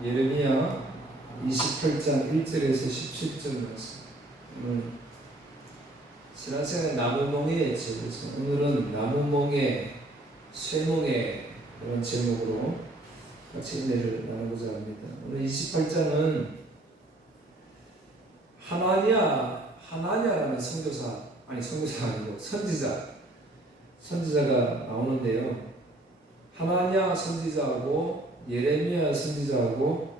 예레미야 28장 1절에서 17절 말씀. 지난 시간에 나무멍에 했죠. 그래서 오늘은 나무멍에, 쇠멍에 이런 제목으로 같이 은혜를 나누고자 합니다. 오늘 28장은 하나냐라는 선교사가 아니고 선지자가 나오는데요. 하나냐 선지자하고 예레미야 선지자하고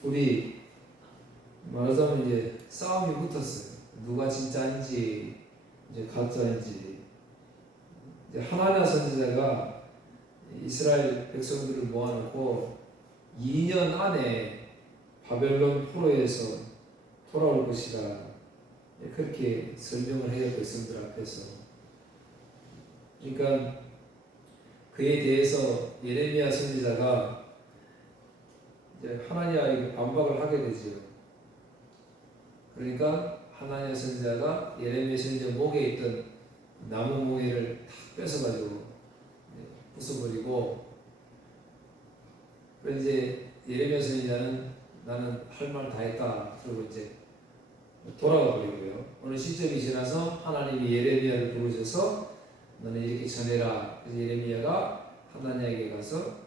둘이 말하자면 이제 싸움이 붙었어요. 누가 진짜인지 이제 가짜인지. 이제 하나냐 선지자가 이스라엘 백성들을 모아놓고 2년 안에 바벨론 포로에서 돌아올 것이다. 그렇게 설명을 해요. 백성들 앞에서. 그러니까 그에 대해서 예레미야 선지자가 이제 하나냐에게 반박을 하게 되죠. 그러니까 하나냐 선지자가 예레미야 선지자 목에 있던 나무 몽에를 다 뺏어가지고 부숴버리고, 그래서 이제 예레미야 선지자는 나는 할 말 다 했다. 그리고 이제 돌아가 버리고요. 어느 시점이 지나서 하나님이 예레미야를 부르셔서 너는 이렇게 전해라. 그래서 예레미야가 하나냐에게 가서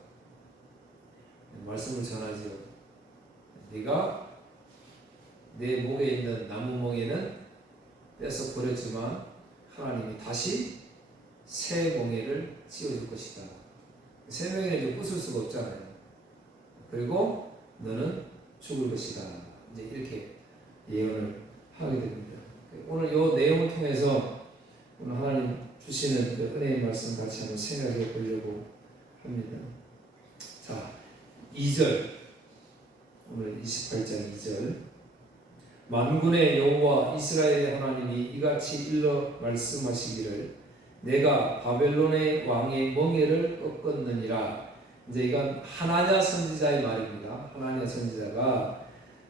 말씀을 전하죠. 네가 내 목에 있는 나무 멍에는 뺏어 버렸지만 하나님이 다시 새 멍에를 씌워줄 것이다. 새 멍에는 이제 부술 수가 없잖아요. 그리고 너는 죽을 것이다. 이제 이렇게 예언을 하게 됩니다. 오늘 이 내용을 통해서 오늘 하나님 주시는 그 은혜의 말씀 같이 한번 생각해 보려고 합니다. 자, 2절, 오늘 28장 2절. 만군의 여호와 이스라엘의 하나님이 이같이 일러 말씀하시기를 내가 바벨론의 왕의 멍에를 꺾었느니라. 이제 이건 하나냐 선지자의 말입니다. 하나냐 선지자가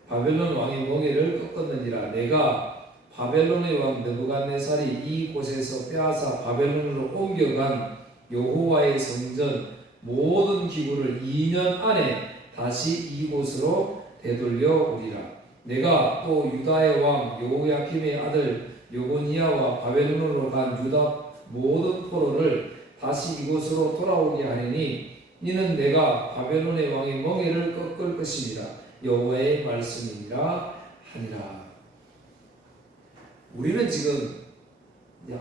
바벨론 왕의 멍에를 꺾었느니라. 내가 바벨론의 왕 느부갓네살이 이곳에서 빼앗아 바벨론으로 옮겨간 여호와의 성전 모든 기구를 2년 안에 다시 이곳으로 되돌려 오리라. 내가 또 유다의 왕 여호야김의 아들 여고니아와 바벨론으로 간 유다 모든 포로를 다시 이곳으로 돌아오게 하리니 이는 내가 바벨론의 왕의 멍에를 꺾을 것입니다. 여호와의 말씀이니라 하니라. 우리는 지금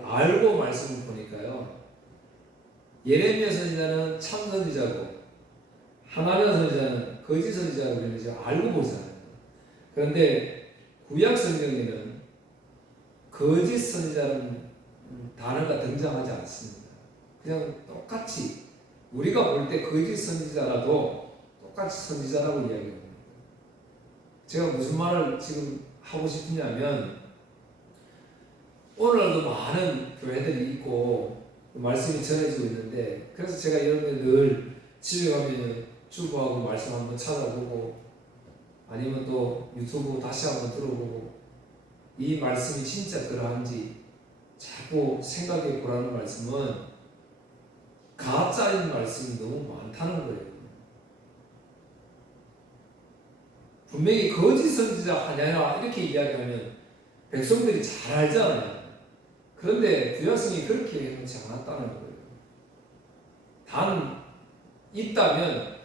알고 말씀을 보니까요, 예레미야 선지자는 참 선지자고 하나냐 선지자는 거짓 선지자라고 우리는 지금 알고 보잖아요. 그런데 구약 성경에는 거짓 선지자는 단어가 등장하지 않습니다. 그냥 똑같이 우리가 볼 때 거짓 선지자라도 똑같이 선지자라고 이야기합니다. 제가 무슨 말을 지금 하고 싶으냐면, 오늘도 많은 교회들이 있고 말씀이 전해지고 있는데, 그래서 제가 여러분들 늘 집에 가면 주보하고 말씀 한번 찾아보고 아니면 또 유튜브 다시 한번 들어보고 이 말씀이 진짜 그러한지 자꾸 생각해 보라는 말씀은 가짜인 말씀이 너무 많다는 거예요. 분명히 거짓 선지자 하냐냐 이렇게 이야기하면 백성들이 잘 알잖아요. 그런데 구약성이 그렇게 해놓지 않았다는 거예요. 단 있다면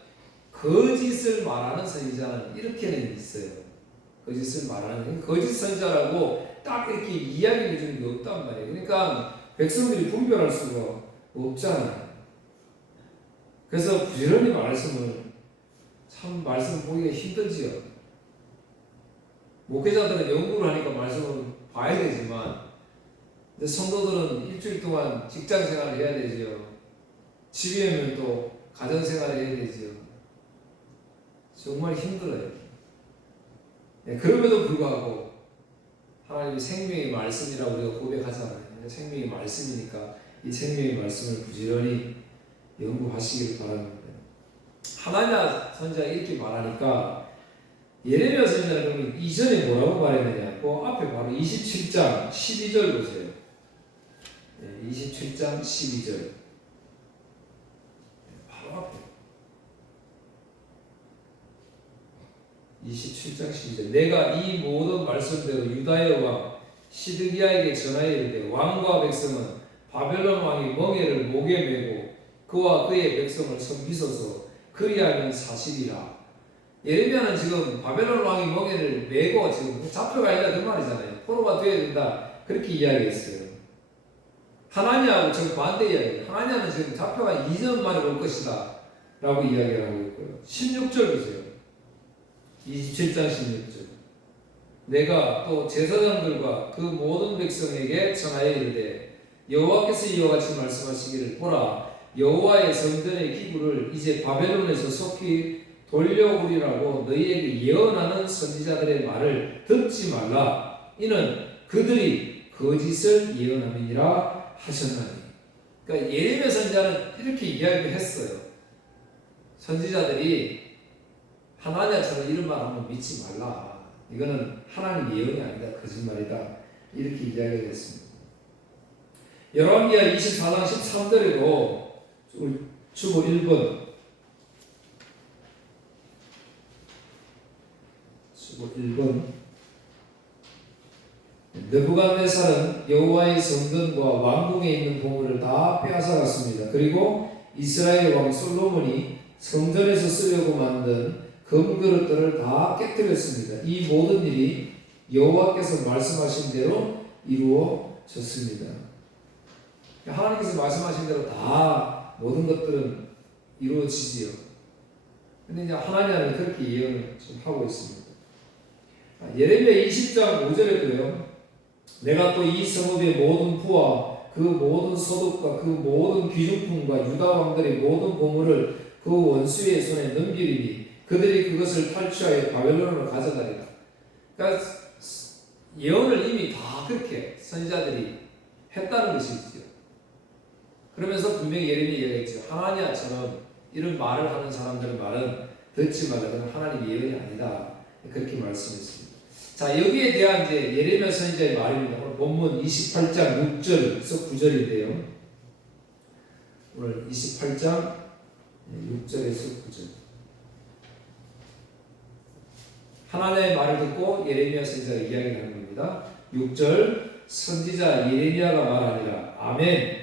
거짓을 말하는 선지자는 이렇게는 있어요. 거짓을 말하는, 거짓 선지자라고 딱 이렇게 이야기해 주는 게 없단 말이에요. 그러니까 백성들이 분별할 수가 없잖아요. 그래서 부지런히 말씀을 참 말씀 보기가 힘들지요. 목회자들은 연구를 하니까 말씀을 봐야 되지만, 근데 성도들은 일주일 동안 직장 생활을 해야 되지요. 집에 오면 또 가정 생활을 해야 되지요. 정말 힘들어요. 그럼에도 불구하고 하나님이 생명의 말씀이라고 우리가 고백하잖아요. 생명의 말씀이니까 이 생명의 말씀을 부지런히 연구하시길 바랍니다. 하나냐 선지자가 이렇게 말하니까 예레미야 선지자는 그러면 이전에 뭐라고 말했느냐? 그 앞에 바로 27장 12절 보세요. 27장 12절. 바로 앞에. 27장 12절 내가 이 모든 말씀대로 유다의 왕 시드기야에게 전하여 이르되 왕과 백성은 바벨론 왕이 멍에를 목에 메고 그와 그의 백성을 섬기소서 그리하면 사실이라. 예레미야는 지금 바벨론 왕이 멍에를 메고 지금 잡혀가야 된다 그 말이잖아요. 포로가 되어야 된다 그렇게 이야기했어요. 하나니아하고 지금 반대 이야기예요. 하나니아는 지금 잡혀가 2년 만에 올 것이다 라고 이야기를 하고 있고요. 16절 보세요. 27장 16절 내가 또 제사장들과 그 모든 백성에게 전하여 이르되 여호와께서 이와 같이 말씀하시기를 보라 여호와의 성전의 기구를 이제 바벨론에서 속히 돌려오리라고 너희에게 예언하는 선지자들의 말을 듣지 말라. 이는 그들이 거짓을 예언함이니라 하셨나니. 그러니까 예레미야 선지자는 이렇게 이야기를 했어요. 선지자들이 하나님처럼 이런 말 하면 믿지 말라. 이거는 하나님 예언이 아니다. 거짓말이다. 이렇게 이야기를 했습니다. 열왕기하 24장 13절에도 주보 1번 주보 1번 느부갓네살은 여호와의 성전과 왕궁에 있는 보물을 다 빼앗아갔습니다. 그리고 이스라엘 왕 솔로몬이 성전에서 쓰려고 만든 금그릇들을 다 깨뜨렸습니다. 이 모든 일이 여호와께서 말씀하신 대로 이루어졌습니다. 하나님께서 말씀하신 대로 다 모든 것들은 이루어지지요. 근데 이제 하나님은 그렇게 예언을 좀 하고 있습니다. 예레미야 20장 5절에도요. 내가 또 이 성읍의 모든 부와 그 모든 소득과 그 모든 귀중품과 유다 왕들의 모든 보물을 그 원수의 손에 넘기리니 그들이 그것을 탈취하여 바벨론으로 가져가리라. 그러니까 예언을 이미 다 그렇게 선지자들이 했다는 것이죠. 그러면서 분명히 예레미야 얘기했죠. 하나니아처럼 이런 말을 하는 사람들의 말은 듣지 말라는 하나님 예언이 아니다. 그렇게 말씀했습니다. 자, 여기에 대한 이제 예레미야 선지자의 말입니다. 오늘 본문 28장 6절에서 9절인데요. 오늘 28장 6절에서 9절. 하나님의 말을 듣고 예레미야 선지자가 이야기를 하는 겁니다. 6절 선지자 예레미야가 말하니라. 아멘.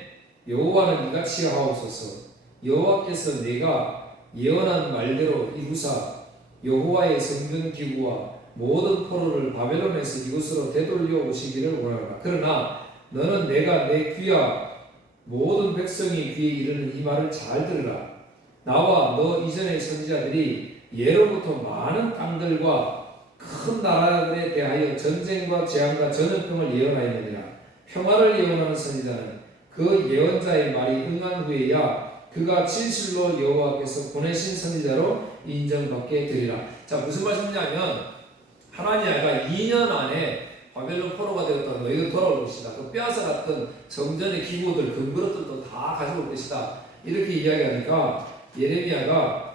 여호와는 이같이 하옵소서. 여호와께서 내가 예언한 말대로 이루사 여호와의 성전 기구와 모든 포로를 바벨론에서 이곳으로 되돌려 오시기를 원하노라. 그러나 너는 내가 내 귀와 모든 백성이 귀에 이르는 이 말을 잘 들으라. 나와 너 이전의 선지자들이 예로부터 많은 땅들과 큰 나라들에 대하여 전쟁과 재앙과 전염병을 예언하였느니라. 평화를 예언하는 선지자는 그 예언자의 말이 응한 후에야 그가 진실로 여호와께서 보내신 선지자로 인정받게 되리라. 자, 무슨 말씀이냐면 하나니아가 2년 안에 바벨론 포로가 되었다. 너희가 돌아올 것이다. 그 빼앗아갔던 성전의 기구들, 금그릇들도 다 가지고 올 것이다. 이렇게 이야기하니까 예레미야가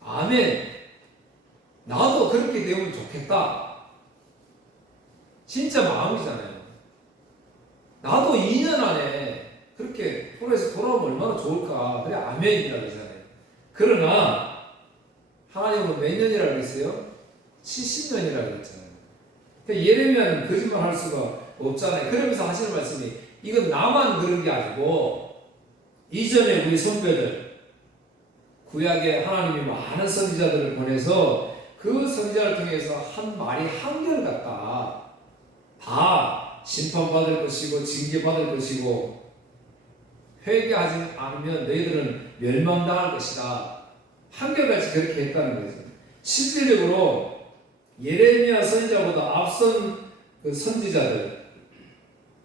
아멘. 나도 그렇게 되면 좋겠다. 진짜 마음이잖아요. 나도 2년 안에 그렇게 포로에서 돌아오면 얼마나 좋을까. 그래 아멘이라고 그러잖아요. 그러나 하나님은 몇 년이라고 그랬어요? 70년이라고 그랬잖아요. 그러니까 예레미야는 거짓말 할 수가 없잖아요. 그러면서 하시는 말씀이 이건 나만 그런 게 아니고 이전에 우리 선배들 구약에 하나님이 많은 선지자들을 보내서 그 선지자를 통해서 한 말이 한결같다. 다 심판받을 것이고 징계받을 것이고 회개하지 않으면 너희들은 멸망당할 것이다. 한결같이 그렇게 했다는 거죠. 실질적으로 예레미야 선지자보다 앞선 그 선지자들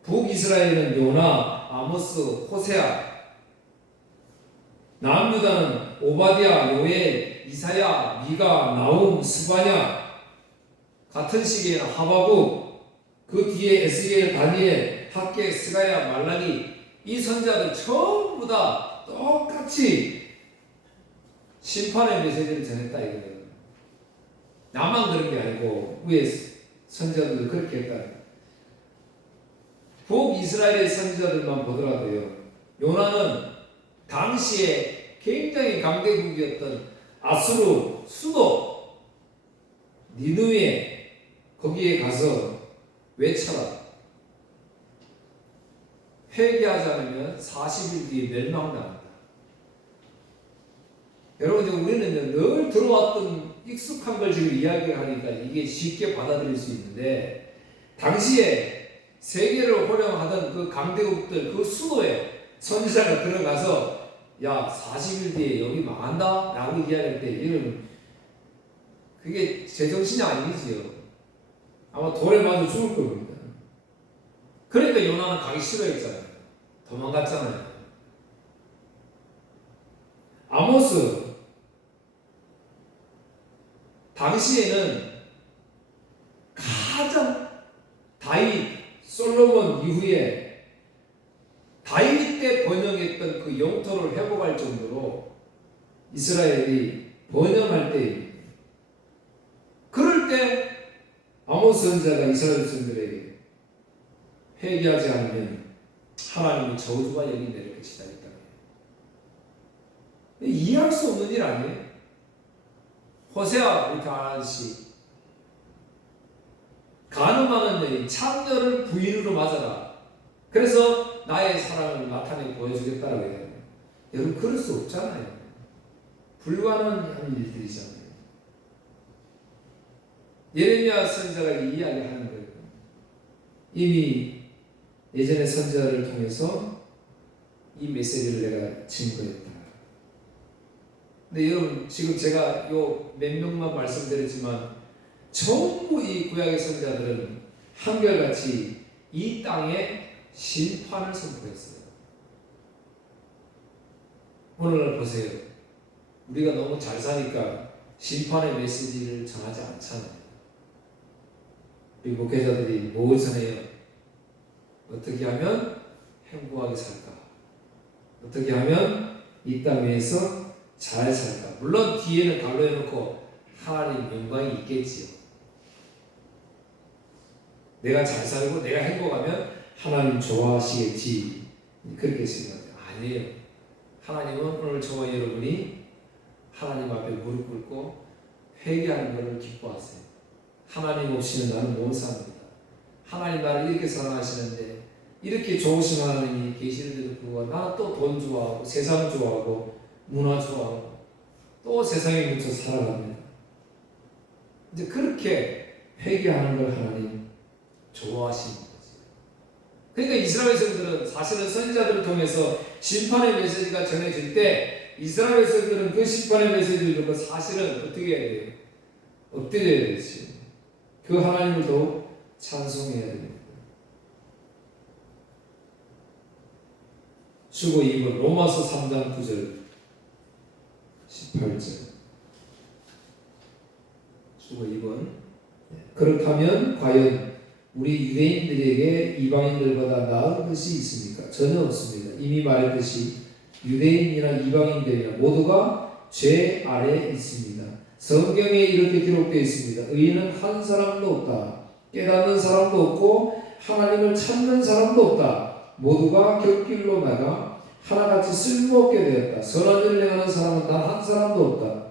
북이스라엘은 요나, 아모스, 호세아, 남유다는 오바댜, 요엘, 이사야, 미가, 나훔, 스바냐, 같은 시기에는 하바국, 그 뒤에 에스겔, 다니엘, 학개, 스가야, 말라기, 이 선지자들 전부 다 똑같이 심판의 메시지를 전했다 이거예요. 나만 그런 게 아니고 위에 선지자들도 그렇게 했다. 북이스라엘의 선지자들만 보더라도요. 요나는 당시에 굉장히 강대국이었던 아수르 수도 니느웨 거기에 가서 외쳐라. 회개하지 않으면 40일 뒤에 멸망당한다. 여러분, 우리는 늘 들어왔던 익숙한 걸 지금 이야기하니까 이게 쉽게 받아들일 수 있는데, 당시에 세계를 호령하던 그 강대국들 그 수도에 선지자가 들어가서 야 40일 뒤에 여기 망한다 라고 이야기할 때 이런 그게 제정신이 아니지요. 아마 돌에 맞아 죽을 겁니다. 그러니까 요나는 가기 싫어했잖아요. 도망갔잖아요. 아모스 당시에는 가장 다윗, 솔로몬 이후에 다윗 때 번영했던 그 영토를 회복할 정도로 이스라엘이 번영할 때입니다. 그럴 때 아모스 선지자가 이스라엘 백성들에게 회개하지 않으면 하나님의 저주가 여기 내릴 것이다 했다. 이해할 수 없는 일 아니에요? 호세아 이렇게 아저씨 간음하는 여인 창녀를 부인으로 맞아라. 그래서 나의 사랑을 나타내 보여주겠다라고 해요. 여러분 그럴 수 없잖아요. 불가능한 일들이잖아요. 예레미야 선지자가 이야기하는 거예요. 이미 예전의 선지자를 통해서 이 메시지를 내가 증거했다. 근데 여러분 지금 제가 요 몇 명만 말씀드렸지만 전부 이 구약의 선지자들은 한결같이 이 땅에 심판을 선포했어요. 오늘날 보세요. 우리가 너무 잘 사니까 심판의 메시지를 전하지 않잖아요. 우리 목회자들이 뭘 전해요? 어떻게 하면 행복하게 살까? 어떻게 하면 이 땅 위에서 잘 살까? 물론 뒤에는 단로해놓고 하나님 영광이 있겠지요. 내가 잘 살고 내가 행복하면 하나님 좋아하시겠지. 그렇게 생각해요. 아니에요. 하나님은 오늘 저와 여러분이 하나님 앞에 무릎 꿇고 회개하는 것을 기뻐하세요. 하나님 없이는 나는 못 삽니다. 하나님 나를 이렇게 사랑하시는데 이렇게 좋으신 하나님이 계시는데도 불구하고 나는 또 돈 좋아하고 세상 좋아하고 문화 좋아하고 또 세상에 묻혀 살아갑니다. 이제 그렇게 회개하는 걸 하나님 좋아하시는 거지. 그러니까 이스라엘 백성들은 사실은 선지자들을 통해서 심판의 메시지가 전해질 때 이스라엘 백성들은 그 심판의 메시지를 듣고 사실은 어떻게 해야 돼요? 엎드려야 되지. 그 하나님을 더욱 찬송해야 됩니다. 주고 2번 로마서 3장 9절 18절 주고 2번 그렇다면 과연 우리 유대인들에게 이방인들보다 나은 것이 있습니까? 전혀 없습니다. 이미 말했듯이 유대인이나 이방인들이나 모두가 죄 아래에 있습니다. 성경에 이렇게 기록되어 있습니다. 의인은 한 사람도 없다. 깨닫는 사람도 없고 하나님을 찾는 사람도 없다. 모두가 곁길로 나가 하나같이 쓸모없게 되었다. 선한 일을 행하는 사람은 단 한 사람도 없다.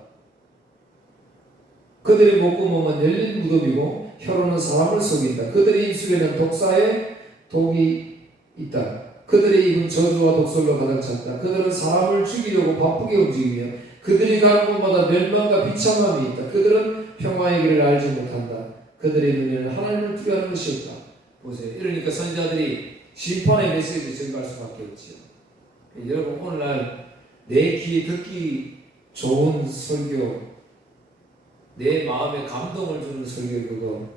그들의 목구멍은 열린 무덤이고 혀로는 사람을 속인다. 그들의 입술에는 독사의 독이 있다. 그들의 입은 저주와 독설로 가득 찼다. 그들은 사람을 죽이려고 바쁘게 움직이며 그들이 가는 곳마다 멸망과 비참함이 있다. 그들은 평화의 길을 알지 못한다. 그들의 눈에는 하나님을 두려워하는 것이 없다. 보세요. 이러니까 선지자들이 심판의 메시지를 전가할 수밖에 없지요. 여러분 오늘날 내 귀에 듣기 좋은 설교, 내 마음에 감동을 주는 설교 그거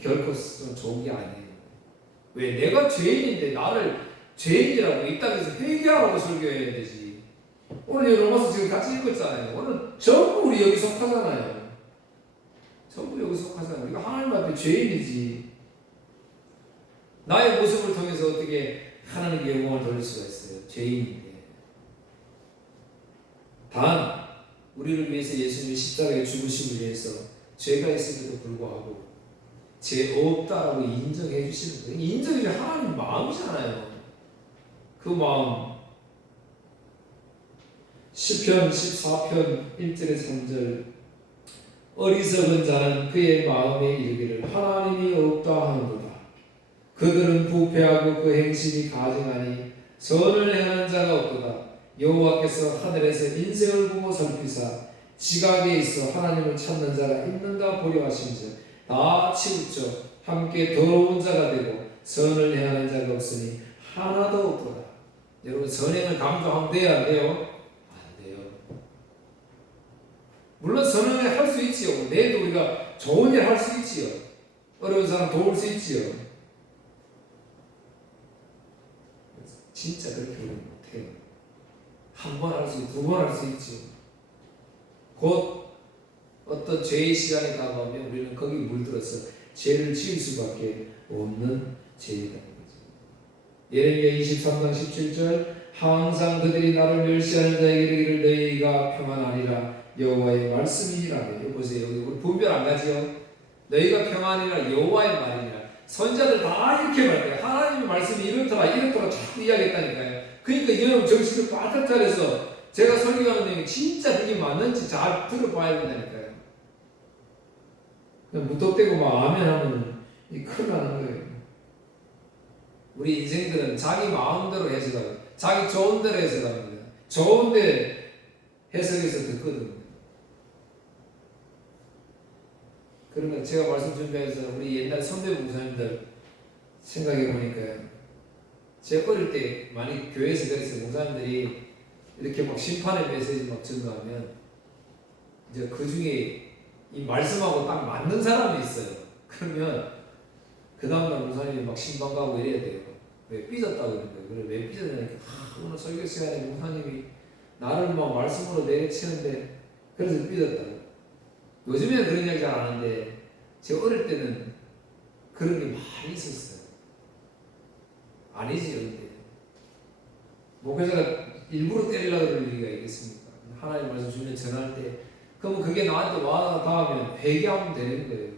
결코 좋은 게 아니에요. 왜? 내가 죄인인데 나를 죄인이라고 이 땅에서 회개하라고 설교해야 되지. 오늘 로마서 지금 같이 읽었잖아요. 오늘 전부 우리 여기 속하잖아요. 전부 여기 속하잖아요. 우리가 하나님 앞에 죄인이지. 나의 모습을 통해서 어떻게 하나님께 영광을 돌릴 수가 있어요? 죄인인데. 단 우리를 위해서 예수님이 십자가에 죽으심을 위해서 죄가 있음에도 불구하고 죄 없다라고 인정해 주시는 거예요. 인정이 하나님 마음이잖아요. 그 마음. 시편 14편 1절에 3절 어리석은 자는 그의 마음에 이르기를 하나님이 없다 하는도다. 그들은 부패하고 그 행실이 가증하니 선을 행하는 자가 없도다. 여호와께서 하늘에서 인생을 보고 살피사 지각에 있어 하나님을 찾는 자가 있는가 보려 하심즉 다 치우쳐 함께 더러운 자가 되고 선을 행하는 자가 없으니 하나도 없도다. 여러분, 선행을 강조하면 돼요, 안 돼요? 안 돼요. 물론 선행을 할 수 있지요. 내일도 우리가 좋은 일 할 수 있지요. 어려운 사람 도울 수 있지요. 진짜 그렇게 우리는 못해요. 한 번 할 수 있고 두 번 할 수 있지요. 곧 어떤 죄의 시간에 다가오면 우리는 거기 물들어서 죄를 지을 수밖에 없는 죄이라는 거죠. 예레미야 23장 17절 항상 그들이 나를 멸시하는 자에게 이르기를 너희가 평안하리라 여호와의 말씀이니라. 여기 보세요. 여기 우리 분별 안 가지요. 너희가 평안이라 여호와의 말이니라. 선자들 다 이렇게 말해요. 하나님의 말씀이 이렇더라 이렇더라 자꾸 이야기했다니까요. 그러니까 여러분 정신을 바짝 차려서 제가 설교하는 내용이 진짜 그게 맞는지 잘 들어봐야 된다니까요. 그냥 무턱대고 막 아멘 하면 이 큰일 나는 거예요. 우리 인생들은 자기 마음대로 해석하고 자기 좋은 대로 해석합니다. 좋은데 해석해서 듣거든요. 그러면 제가 말씀 준비해서 우리 옛날 선배 목사님들 생각해 보니까요. 제가 어릴 때 많이 교회에서 그랬어요. 목사님들이 이렇게 막 심판의 메시지 막 전가하면 이제 그 중에 이 말씀하고 딱 맞는 사람이 있어요. 그러면 그 다음날 목사님이 막 신방 가고 이래야 돼요. 왜 삐졌다고 그러는 거예요. 그래 왜 삐졌냐니까 오늘 설교 시간에 목사님이 나를 막 말씀으로 내리치는데 그래서 삐졌다고. 요즘에는 그런 이야기 잘 안 하는데 제가 어릴 때는 그런 게 많이 있었어요. 아니지 근데 목회자가 일부러 때리려고 그럴 리가 있겠습니까? 하나님 말씀 주면 전할 때 그러면 그게 나한테 와 닿으면 회개하면 되는 거예요.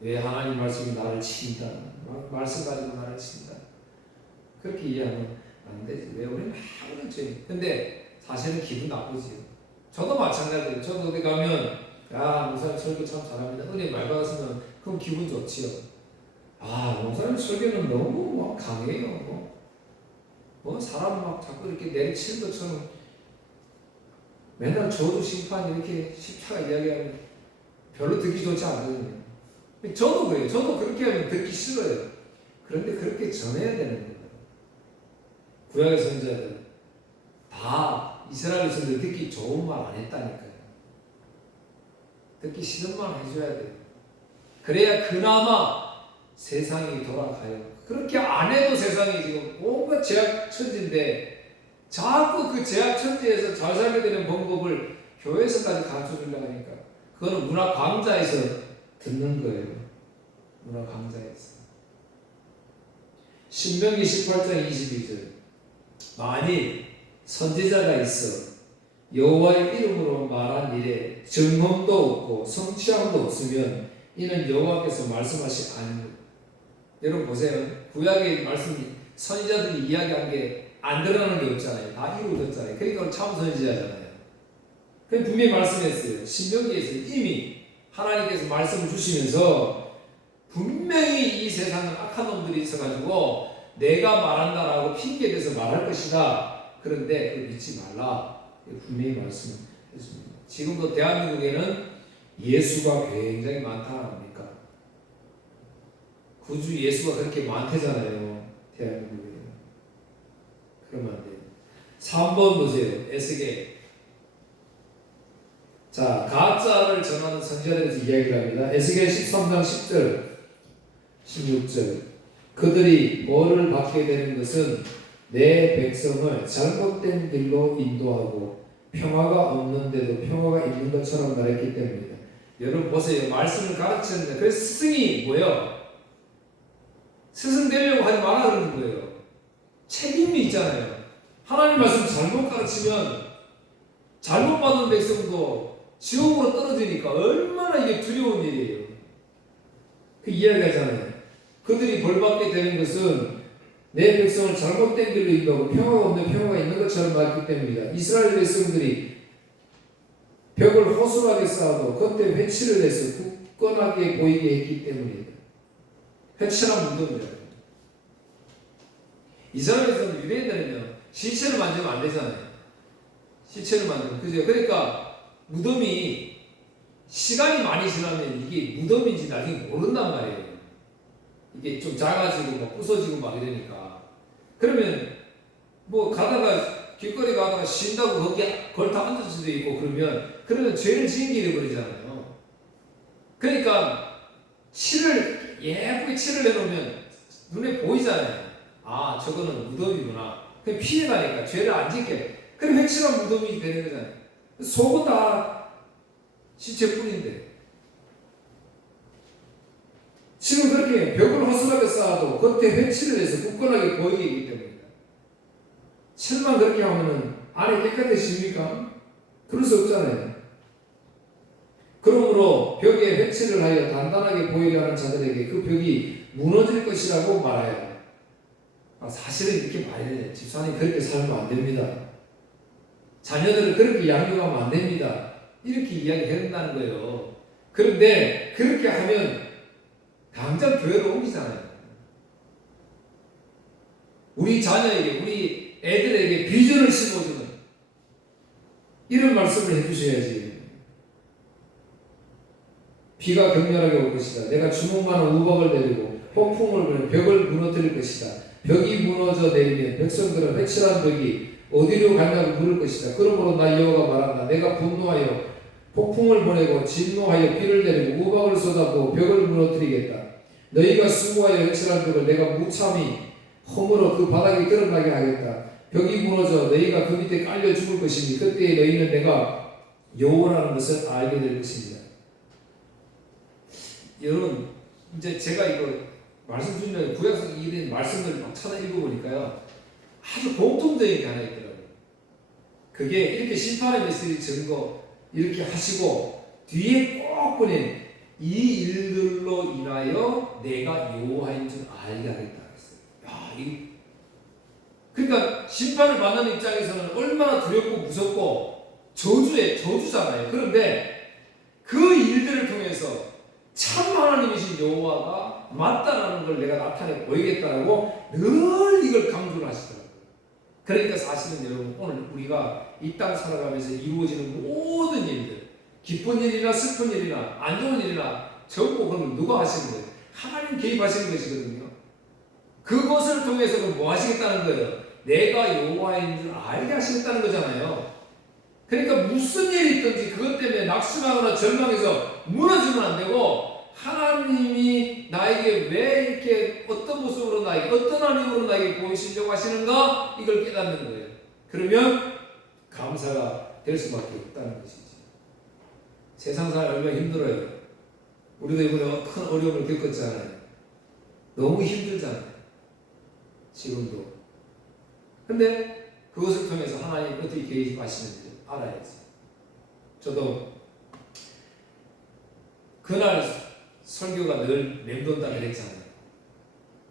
왜 하나님 말씀이 나를 친다? 말씀 가지고 나를 친다? 그렇게 이해하면 안 되지. 왜 우리는 아무런 죄. 근데 사실은 기분 나쁘지요. 저도 마찬가지예요. 저도 어디 가면 야 목사님 설교 참 잘합니다. 은혜 많이 받았으면 그럼 기분 좋지요. 아 목사님 설교는 너무 막 강해요. 뭐 사람 막 자꾸 이렇게 내리치는 것처럼 맨날 저도 심판 이렇게 십자가 이야기하면 별로 듣기 좋지 않거든요. 저도 그래요. 저도 그렇게 하면 듣기 싫어요. 그런데 그렇게 전해야 되는 거예요. 구약의 선지자들 다 이스라엘 선지자들 듣기 좋은 말 안 했다니까요. 듣기 싫은 말 해줘야 돼요. 그래야 그나마 세상이 돌아가요. 그렇게 안 해도 세상이 지금 온갖 제약천지인데 자꾸 그 제약천지에서 잘 살게 되는 방법을 교회에서까지 가르쳐 주려고 하니까 그거는 문화 강좌에서 듣는 거예요. 문화 강좌에서. 신명기 18장 22절 만일 선지자가 있어 여호와의 이름으로 말한 일에 증언도 없고 성취함도 없으면 이는 여호와께서 말씀하신 아닙니다. 여러분 보세요. 구약의 말씀이 선지자들이 이야기한 게 안 드러나는 게 없잖아요. 다 이루어졌잖아요. 그러니까 참 선지자잖아요. 그냥 분명히 말씀했어요. 신명기에서 이미 하나님께서 말씀을 주시면서 분명히 이 세상은 악한 놈들이 있어가지고 내가 말한다라고 핑계대서 말할 것이다. 그런데 그걸 믿지 말라. 분명히 말씀했습니다. 지금도 대한민국에는 예수가 굉장히 많다 아닙니까? 구주 예수가 그렇게 많대잖아요. 대한민국에. 그러면 안 돼요. 3번 보세요. 에스겔. 자, 가짜를 전하는 선지자에 대해서 이야기를 합니다. 에스겔 13장 10절 16절 그들이 벌을 받게 되는 것은 내 백성을 잘못된 길로 인도하고 평화가 없는데도 평화가 있는 것처럼 말했기 때문이다. 여러분 보세요. 말씀을 가르치는데 그래서 스승이 뭐예요? 스승 되려고 하지 말아 그러는 거예요. 책임이 있잖아요. 하나님 말씀 잘못 가르치면 잘못 받는 백성도 지옥으로 떨어지니까 얼마나 이게 두려운 일이에요. 그 이야기하잖아요. 그들이 벌받게 되는 것은 내 백성을 잘못된 길로 인도하고 평화가 없는 평화가 있는 것처럼 말했기 때문이다. 이스라엘 백성들이 벽을 허술하게 쌓아도 겉에 회칠을 해서 굳건하게 보이게 했기 때문이다. 회칠한 무덤이다. 이스라엘에서는 유대인들은요, 시체를 만지면 안 되잖아요. 시체를 만지면. 그죠? 그러니까 무덤이 시간이 많이 지나면 이게 무덤인지 나중에 모른단 말이에요. 이게 좀 작아지고 막 부서지고 막 이러니까. 그러면 뭐 가다가 길거리 가다가 쉰다고 거기 걸터 앉을 수도 있고 그러면 죄를 지은 게 되어버리잖아요. 그러니까 예쁘게 칠을 해놓으면 눈에 보이잖아요. 아, 저거는 무덤이구나. 그냥 피해가니까 죄를 안 짓게. 그럼 회칠한 무덤이 되는 거잖아요. 속은 다 시체뿐인데. 지금 그렇게 벽을 허술하게 쌓아도 겉에 회칠을 해서 굳건하게 보이게 하기 때문입니다. 칠만 그렇게 하면은 안에 깨끗해집니까? 그럴 수 없잖아요. 그러므로 벽에 회칠을 하여 단단하게 보이려 하는 자들에게 그 벽이 무너질 것이라고 말하여. 사실은 이렇게 말해요. 집사님 그렇게 살면 안 됩니다. 자녀들을 그렇게 양육하면 안 됩니다. 이렇게 이야기해야 된다는 거예요. 그런데 그렇게 하면 당장 교회로 옮기잖아요. 우리 자녀에게, 우리 애들에게 비전을 심어주는 이런 말씀을 해주셔야지. 비가 격렬하게 올 것이다. 내가 주먹만한 우박을 내리고 폭풍을 보내 벽을 무너뜨릴 것이다. 벽이 무너져 내리면 백성들은 회칠한 벽이 어디로 갔냐고 물을 것이다. 그러므로 나 여호와가 말한다. 내가 분노하여 폭풍을 보내고 진노하여 비를 내리고 우박을 쏟아부어 벽을 무너뜨리겠다. 너희가 수고하여 회칠한 벽을 내가 무참히 허물어 그 바닥에 드러나게 하겠다. 벽이 무너져 너희가 그 밑에 깔려 죽을 것이니 그때에 너희는 내가 여호와라는 것을 알게 될 것입니다. 여러분, 이제 제가 이거 말씀 중에 구약성 이런 말씀을 막 찾아 읽어보니까요, 아주 공통적인 게 하나 있더라고요. 그게 이렇게 심판의 메시지 증거 이렇게 하시고 뒤에 꼭 보낸 이 일들로 인하여 내가 여호와인 줄 알게 하겠다 했어요. 그러니까 심판을 받는 입장에서는 얼마나 두렵고 무섭고 저주잖아요. 그런데 그 일들을 통해서 참 하나님이신 여호와가 맞다라는 걸 내가 나타내 보이겠다라고 늘 이걸 강조를 하시더라고요. 그러니까 사실은 여러분 오늘 우리가 이 땅 살아가면서 이루어지는 모든 일들, 기쁜 일이나 슬픈 일이나 안 좋은 일이나 전부 그건 누가 하시는 거예요? 하나님 개입하시는 것이거든요. 그것을 통해서 뭐 하시겠다는 거예요? 내가 여호와인 줄 알게 하시겠다는 거잖아요. 그러니까 무슨 일이 있든지 그것 때문에 낙심하거나 절망해서 무너지면 안 되고, 하나님이 나에게 왜 이렇게 어떤 모습으로 나에게 어떤 하나님으로 나에게 보이시려고 하시는가, 이걸 깨닫는 거예요. 그러면 감사가 될 수밖에 없다는 것이지. 세상살 얼마나 힘들어요. 우리도 이번에 큰 어려움을 겪었잖아요. 너무 힘들잖아요. 지금도. 근데 그것을 통해서 하나님 어떻게 개입하시는지 알아야지. 저도 그날 설교가 늘 맴돈다 그랬잖아요.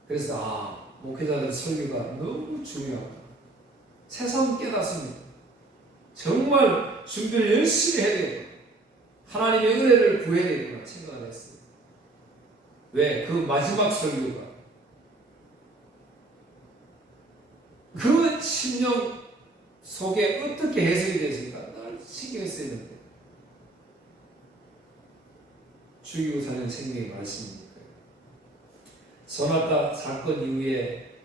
그래서 목회자들 설교가 너무 중요하다. 새삼 깨닫습니다. 정말 준비를 열심히 해야 되고 하나님의 은혜를 구해야 되구나 생각을 했어요. 왜? 그 마지막 설교가 그 심령 속에 어떻게 해석이 됐을까 늘 신경 써야 되는데 죽이고 사는 생명의 말씀이니까요. 선악과 사건 이후에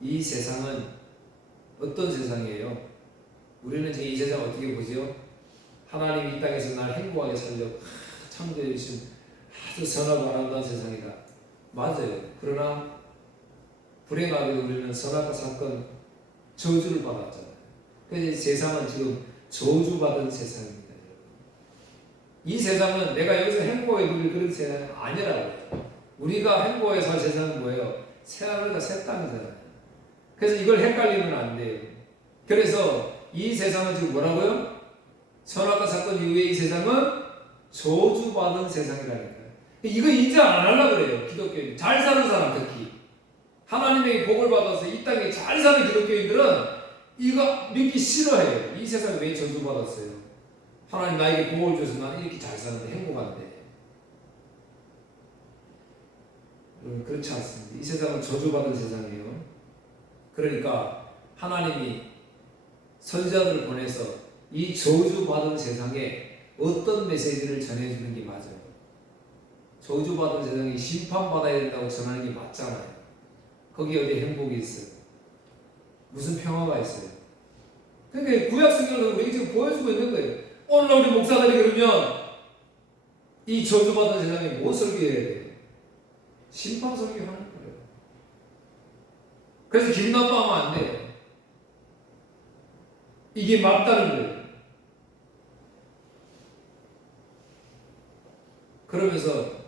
이 세상은 어떤 세상이에요? 우리는 이 세상 어떻게 보죠? 하나님이 이 땅에서 날 행복하게 살려 창조해 주신 아주 선하고 아름다운 세상이다. 맞아요. 그러나 불행하게도 우리는 선악과 사건 저주를 받았잖아요. 그래서 세상은 지금 저주받은 세상입니다. 이 세상은 내가 여기서 행복하게 누릴 그런 세상이 아니라고요. 우리가 행복하게 살 세상은 뭐예요? 새하늘과 새 땅이잖아요. 그래서 이걸 헷갈리면 안 돼요. 그래서 이 세상은 지금 뭐라고요? 선악과 사건 이후에 이 세상은 저주받은 세상이라니까요. 이거 인정 안 하려고 그래요. 기독교인 잘 사는 사람 특히 하나님에게 복을 받아서 이 땅에 잘 사는 기독교인들은 이거 믿기 싫어해요. 이 세상이 왜 저주받았어요? 하나님 나에게 복을 줘서 나는 이렇게 잘 사는데 행복한데. 여러분 그렇지 않습니다. 이 세상은 저주받은 세상이에요. 그러니까 하나님이 선지자들을 보내서 이 저주받은 세상에 어떤 메시지를 전해주는 게 맞아요. 저주받은 세상에 심판받아야 된다고 전하는 게 맞잖아요. 거기 어디 행복이 있어요? 무슨 평화가 있어요? 그러니까 구약 성경은 우리에게 지금 보여주고 있는 거예요. 오늘 우리 목사들이 그러면 이 저주받은 세상에 뭐 설교해야 돼요? 심판 설교하는 거예요. 그래서 기분 나빠하면 안 돼요. 이게 맞다는 거예요. 그러면서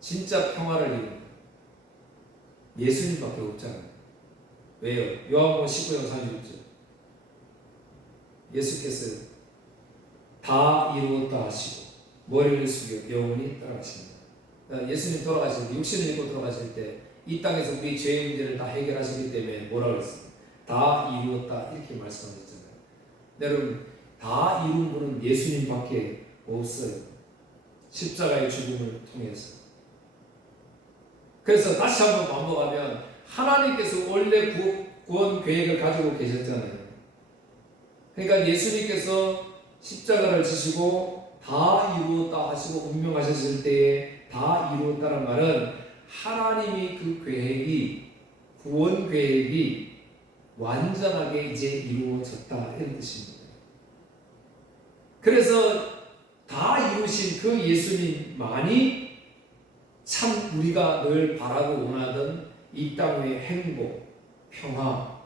진짜 평화를 이루는 예수님밖에 없잖아요. 왜요? 요한복음 19장 36절 예수께서 다 이루었다 하시고 머리를 숙여 영원히 따라가십니다. 예수님 돌아가실 때, 육신을 입고 돌아가실 때 이 땅에서 우리 죄의 문제를 다 해결하시기 때문에 뭐라고 그랬어요? 다 이루었다 이렇게 말씀하셨잖아요. 여러분 다 이룬 분은 예수님밖에 없어요. 십자가의 죽음을 통해서. 그래서 다시 한번 반복하면 하나님께서 원래 구원 계획을 가지고 계셨잖아요. 그러니까 예수님께서 십자가를 지시고 다 이루었다 하시고 운명하셨을 때에 다 이루었다는 말은 하나님이 그 계획이 구원 계획이 완전하게 이제 이루어졌다 이런 뜻입니다. 그래서 다 이루신 그 예수님만이 참 우리가 늘 바라고 원하던 이 땅의 행복, 평화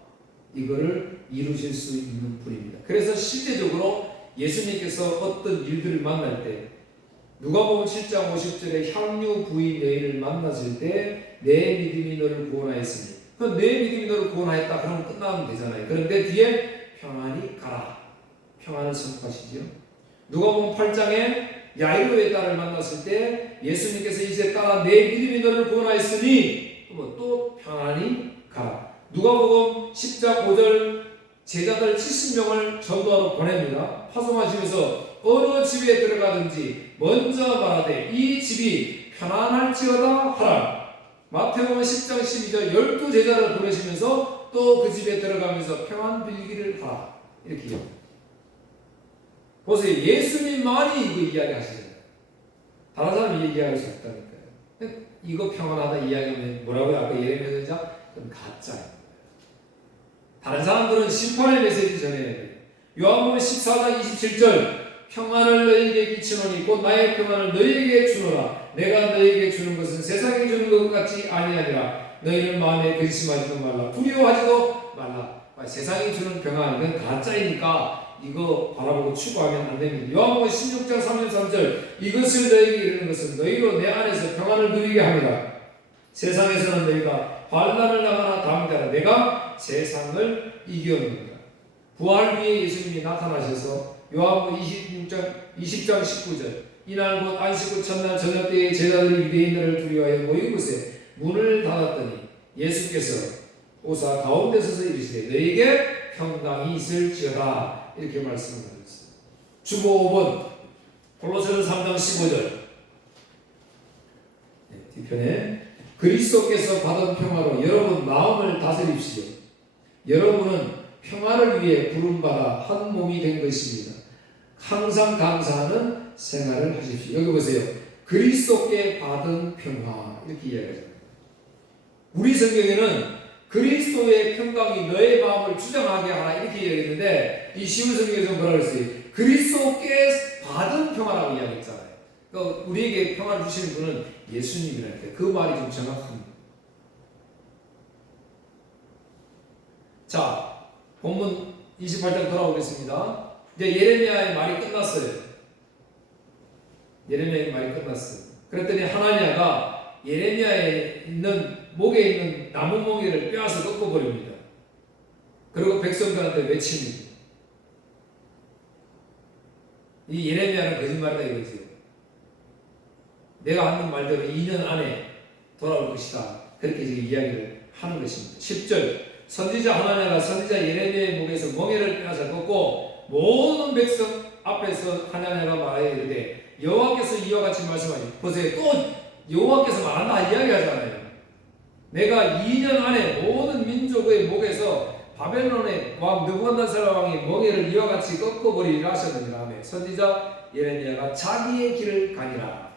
이거를 이루실 수 있는 분입니다. 그래서 실제적으로 예수님께서 어떤 일들을 만날 때 누가복음 7장 50절에 향유 부인 여인을 만났을 때 내 믿음이 너를 구원하였으니 내 믿음이 너를 구원하였다 그러면 끝나면 되잖아요. 그런데 뒤에 평안히 가라. 평안을 선포하시죠. 누가복음 8장에 야이로의 딸을 만났을 때 예수님께서 이제 딸아 내 믿음이 너를 구원하였으니 또 평안히 가라. 누가복음 10장 5절 제자들 70명을 전도하러 보냅니다. 파송하시면서 어느 집에 들어가든지 먼저 말하되 이 집이 편안할지어다 하라. 마태복음 10장 12절 12제자를 보내시면서 또 그 집에 들어가면서 평안 빌기를 하라. 이렇게 보세요. 예수님만이 이거 이야기하시잖아요. 다른 사람이 얘기할 수 없다니까요. 이거 평안하다 이야기하면 뭐라고요? 아까 예레미야 선지자? 그럼 가짜예요. 다른 사람들은 심판의 메시지 전해야 돼요. 요한복음 14장 27절 평안을 너희에게 끼치노니 곧 나의 평안을 너희에게 주노라. 내가 너희에게 주는 것은 세상이 주는 것 같이 아니하니라. 너희는 마음에 근심하지도 말라. 두려워하지도 말라. 세상이 주는 평안 이건 가짜이니까 이거 바라보고 추구하면 안 됩니다. 요한복음 16장 33절 이것을 너희에게 이르는 것은 너희로 내 안에서 평안을 누리게 합니다. 세상에서는 너희가 환난을 당하나 담대하라. 내가 세상을 이겼느니라. 부활 후에 예수님이 나타나셔서 요한복음 20장 19절 이날 곧 안식 후 첫날 저녁 때에 제자들이 유대인들을 두려워하여 모인 곳에 문을 닫았더니 예수께서 오사 가운데 서서 이르시되 너희에게 평강이 있을지어다 이렇게 말씀을 하셨어요. 주보 5번 골로새서 3장 15절 뒤편에 그리스도께서 받은 평화로 여러분 마음을 다스립시오. 여러분은 평화를 위해 부름받아 한 몸이 된 것입니다. 항상 감사하는 생활을 하십시오. 여기 보세요. 그리스도께 받은 평화 이렇게 이야기하잖아요. 우리 성경에는 그리스도의 평강이 너의 마음을 주장하게 하라 이렇게 이야기했는데 이 시온 성경에서 뭐라 그랬어요? 그리스도께 받은 평화라고 이야기했잖아요. 그러니까 우리에게 평화를 주시는 분은 예수님이라니까 그 말이 좀 정확합니다. 자, 본문 28장 돌아오겠습니다. 이제 예레미야의 말이 끝났어요. 예레미야의 말이 끝났어요. 그랬더니 하나냐가 예레미야에 있는 목에 있는 나무 멍에를 빼앗아 꺾어버립니다. 그리고 백성들한테 외칩니다. 이 예레미야는 거짓말이다 이거지요. 내가 하는 말대로 2년 안에 돌아올 것이다. 그렇게 지금 이야기를 하는 것입니다. 10절 선지자 하나냐가 선지자 예레미야의 목에서 멍에를 빼앗아 꺾고 모든 백성 앞에서 하나님과 말하여 이르되 여호와께서 이와 같이 말씀하시. 보세요. 또 여호와께서 말한다 이야기하잖아요. 내가 2년 안에 모든 민족의 목에서 바벨론의 왕 느부갓네살 왕의 멍에를 이와 같이 꺾어버리리라 하셨느니라 하며 선지자 예레미야가 자기의 길을 가니라.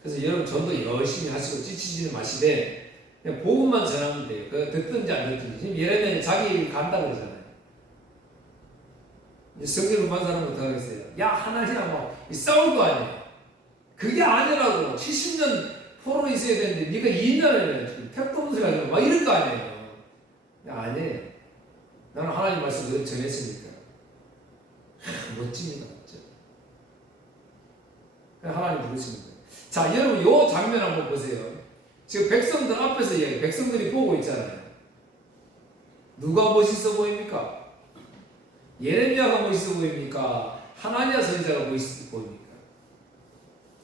그래서 여러분 전도 열심히 하시고 지치지는 마시되 그냥 복음만 전하면 돼요. 그 듣든지 안 듣든지. 지금 예레미야는 자기 길 간다 그러잖아요. 성경 음반 사람은 어떻게 하겠어요? 야 하나님이랑 막 싸울 거 아니에요. 그게 아니라고 70년 포로 있어야 되는데 네가 2년을 택도 없는 소리 하지 막 이럴 거 아니에요. 아니에요. 나는 하나님 말씀을 전했으니까 멋집니다. 멋져. 하나님 부르시는 거예요. 자 여러분 요 장면 한번 보세요. 지금 백성들 앞에서 얘기해요. 백성들이 보고 있잖아요. 누가 멋있어 보입니까? 예레미야가 멋있어 보입니까? 하나니아 선지자가 멋있어 보입니까?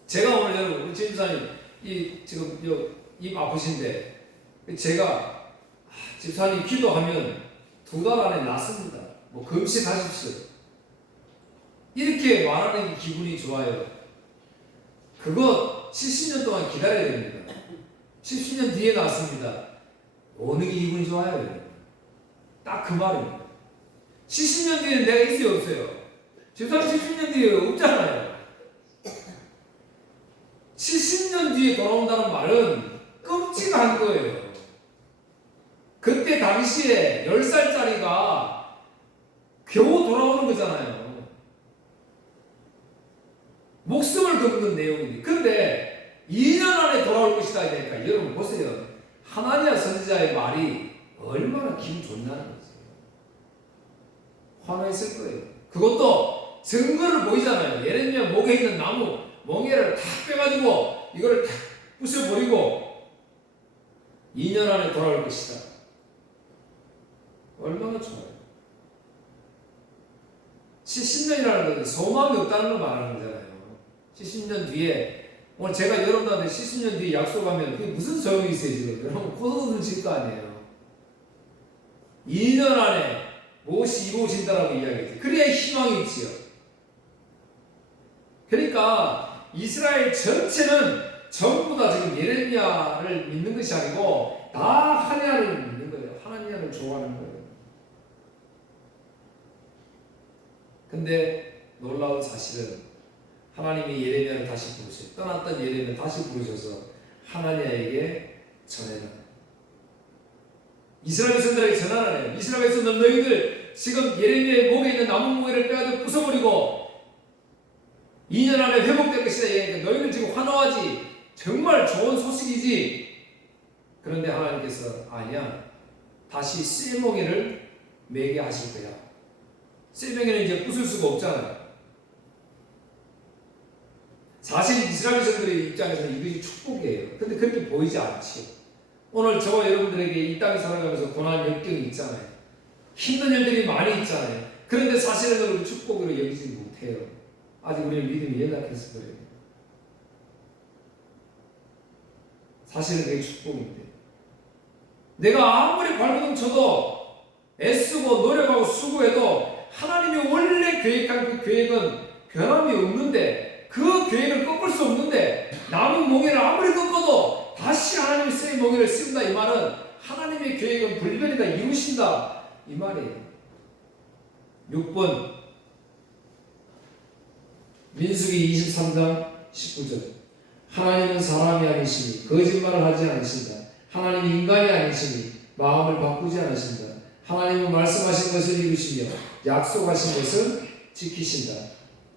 제가 오늘 여러분 우리 집사님 지금 입 아프신데 제가 집사님 기도하면 2달 안에 낫습니다. 뭐 금식하십시오. 이렇게 말하는 게 기분이 좋아요. 그거 70년 동안 기다려야 됩니다. 70년 뒤에 낫습니다. 어느 게 기분이 좋아요? 딱 그 말입니다. 70년 뒤에 내가 있어요 없어요? 집사님 70년 뒤에 없잖아요. 70년 뒤에 돌아온다는 말은 끔찍한 거예요. 그때 당시에 10살짜리가 겨우 돌아오는 거잖아요. 목숨을 걷는 내용인데. 근데 2년 안에 돌아올 것이다 이러니까 여러분 보세요. 하나니아 선지자의 말이 얼마나 기분 좋냐는 거죠. 환호했을 거예요. 그것도 증거를 보이잖아요. 예레미야 목에 있는 나무 멍에를 탁 빼가지고 이거를 탁 부숴버리고 2년 안에 돌아올 것이다. 얼마나 좋아요. 70년이라는 것은 소망이 없다는 걸 말하는 거잖아요. 70년 뒤에 오늘 제가 여러분한테 70년 뒤에 약속하면 그게 무슨 소용이 있어요 지금. 여러분 고소를 칠 거 아니에요. 2년 안에 무엇이 이루어진다라고 이야기했지. 그래야 희망이 있지요. 그러니까 이스라엘 전체는 전부 다 지금 예레미야를 믿는 것이 아니고 다 하나님을 믿는 거예요. 하나님을 좋아하는 거예요. 근데 놀라운 사실은 하나님이 예레미야를 다시 부르셔요. 떠났던 예레미야를 다시 부르셔서 하나님에게 전해라. 이스라엘 백성들에게 전하라네요. 이스라엘 백성들 너희들 지금 예레미야의 목에 있는 나무 무게를 빼가지고 부숴버리고 2년 안에 회복될 것이다. 너희들 지금 환호하지. 정말 좋은 소식이지. 그런데 하나님께서 아니야. 다시 쇠멍에를 매게 하실 거야. 쇠멍에는 이제 부술 수가 없잖아요. 사실 이스라엘 백성들의 입장에서는 이것이 축복이에요. 근데 그렇게 보이지 않지. 오늘 저와 여러분들에게 이 땅에 살아가면서 고난 역경이 있잖아요. 힘든 일들이 많이 있잖아요. 그런데 사실은 그걸 축복으로 여기지 못해요. 아직 우리의 믿음이 연약해서 그래요. 사실은 그게 축복인데 내가 아무리 발버둥 쳐도 애쓰고 노력하고 수고해도 하나님이 원래 계획한 그 계획은 변함이 없는데 그 계획을 꺾을 수 없는데 남은 멍에를 아무리 꺾어도 다시 하나님이 새 멍에를 씌운다. 이 말은 하나님의 계획은 불변이다. 이루신다. 이 말이에요. 6번 민수기 23장 19절 하나님은 사람이 아니시니 거짓말을 하지 않으신다. 하나님은 인간이 아니시니 마음을 바꾸지 않으신다. 하나님은 말씀하신 것을 이루시며 약속하신 것을 지키신다.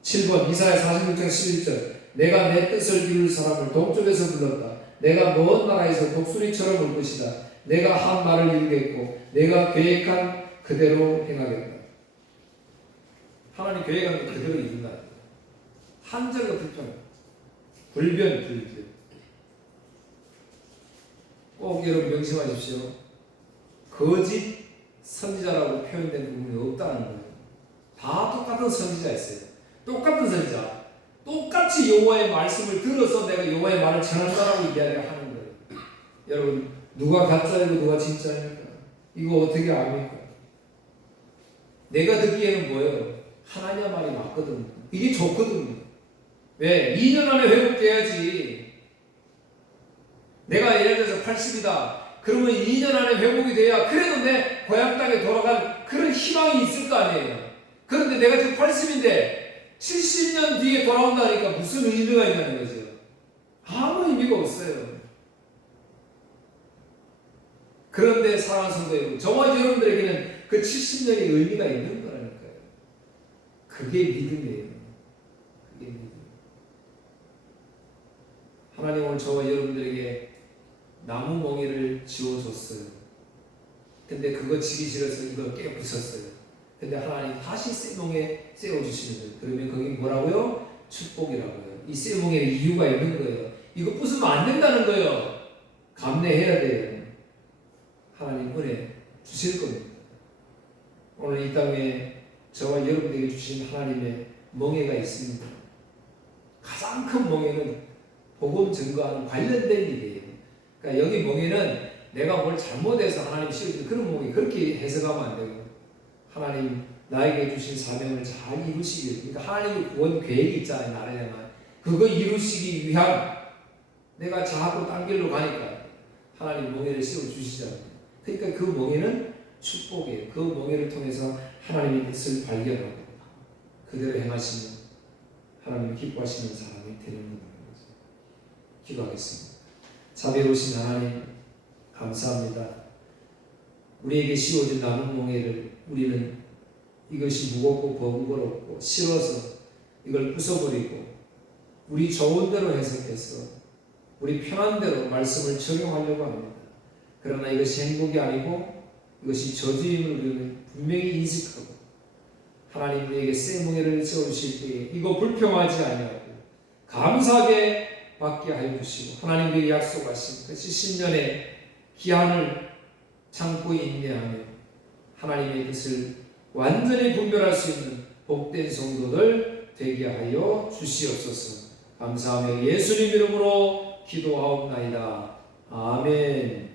7번 이사야 46장 11절 내가 내 뜻을 이룰 사람을 동쪽에서 불렀다. 내가 먼 나라에서 독수리처럼 올 것이다. 내가 한 말을 이루겠고 내가 계획한 그대로 행하겠다. 하나님 계획한 것 그대로 이룬다. 한 절도 불편. 꼭 여러분 명심하십시오. 거짓 선지자라고 표현된 부분이 없다는 거예요. 다 똑같은 선지자 있어요. 똑같은 선지자. 똑같이 여호와의 말씀을 들어서 내가 여호와의 말을 전한다라고 이야기를 하는 거예요. 여러분 누가 가짜이고 누가 진짜입니까? 이거 어떻게 압니까? 내가 듣기에는 뭐예요? 하나님 말이 맞거든. 이게 좋거든. 왜? 2년 안에 회복돼야지. 내가 예를 들어서 80이다. 그러면 2년 안에 회복이 돼야 그래도 내 고향 땅에 돌아갈 그런 희망이 있을 거 아니에요. 그런데 내가 지금 80인데 70년 뒤에 돌아온다니까 무슨 의미가 있냐는 거죠. 아무 의미가 없어요. 그런데 사랑하는 성도 여러분, 저와 여러분들에게는 그 70년의 의미가 있는 거라니까요. 그게 믿음이에요. 그게 믿음. 하나님 오늘 저와 여러분들에게 나무 멍에를 지어줬어요. 근데 그거 지기 싫어서 이거 깨부쉈어요. 근데 하나님 다시 쇠멍에 세워주시는 거예요. 그러면 그게 뭐라고요? 축복이라고요. 이 쇠멍에 이유가 있는 거예요. 이거 부수면 안 된다는 거예요. 감내해야 돼요. 하나님 은혜 주실 겁니다. 오늘 이 땅에 저와 여러분에게 주신 하나님의 멍에가 있습니다. 가장 큰 멍에는 복음 증거하는 관련된 일이에요. 그러니까 여기 멍에는 내가 뭘 잘못해서 하나님 씌워주는 그런 멍에 그렇게 해석하면 안 되고 하나님 나에게 주신 사명을 잘 이루시기 위해 그러니까 하나님의 구원 계획이 있잖아요. 나를 향한 그거 이루시기 위한 내가 자꾸 딴 길로 가니까 하나님 멍에를 씌워주시잖아요. 그러니까 그 멍에는 축복이에요. 그 멍에를 통해서 하나님의 뜻을 발견하고 그대로 행하시면 하나님을 기뻐하시는 사람이 되는 겁니다. 기도하겠습니다. 자비로우신 하나님 감사합니다. 우리에게 씌워진 남은 멍에를 우리는 이것이 무겁고 번거롭고 싫어서 이걸 부숴버리고 우리 좋은 대로 해석해서 우리 편한 대로 말씀을 적용하려고 합니다. 그러나 이것이 행복이 아니고 이것이 저주임을 우리는 분명히 인식하고 하나님 우리에게 새 멍에를 세워주실 때에 이거 불평하지 아니하고 감사하게 받게 하여 주시고 하나님 우리에게 약속하신 그 70년의 기한을 참고 인내하며 하나님의 뜻을 완전히 분별할 수 있는 복된 성도들 되게 하여 주시옵소서. 감사하며 예수님 이름으로 기도하옵나이다. 아멘.